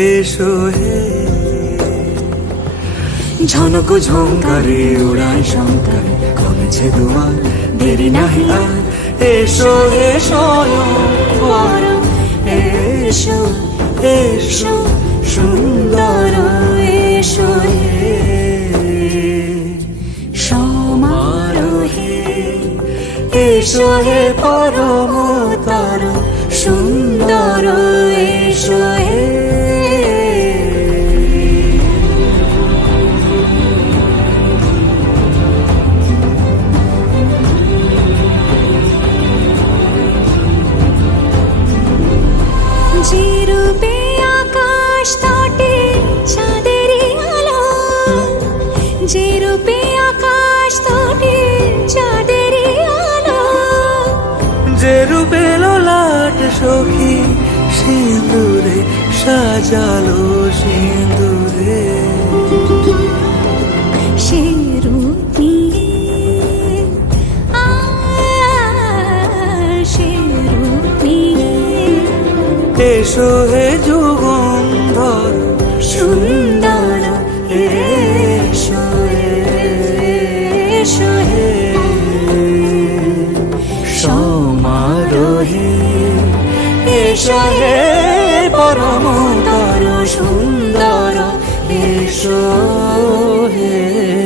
এসো হে। ঝনক ঝঙ্কারে উড়ায় শঙ্কার, কমেছে দুয়ার, দেরি নাহি আর। এসো হে স্বয়ংবর, এসো এসো সুন্দর, এসো হে সমারোহে। এসো হে পরমতর সুন্দর, এসো হে। যে রূপে আকাশ তটে চাঁদেরই আলো, যে রূপে আকাশ তটে চাঁদেরই আলো, যে রূপে ললাট সখী সিঁদুরে সাজালো সিঁদুরে। সে রূপ নিয়ে, সে রূপ নিয়ে এসো হে যুগন্ধর সুন্দর, এসো এসো হে সমারোহে। এসো হে পরমতর সুন্দর, এসো হে।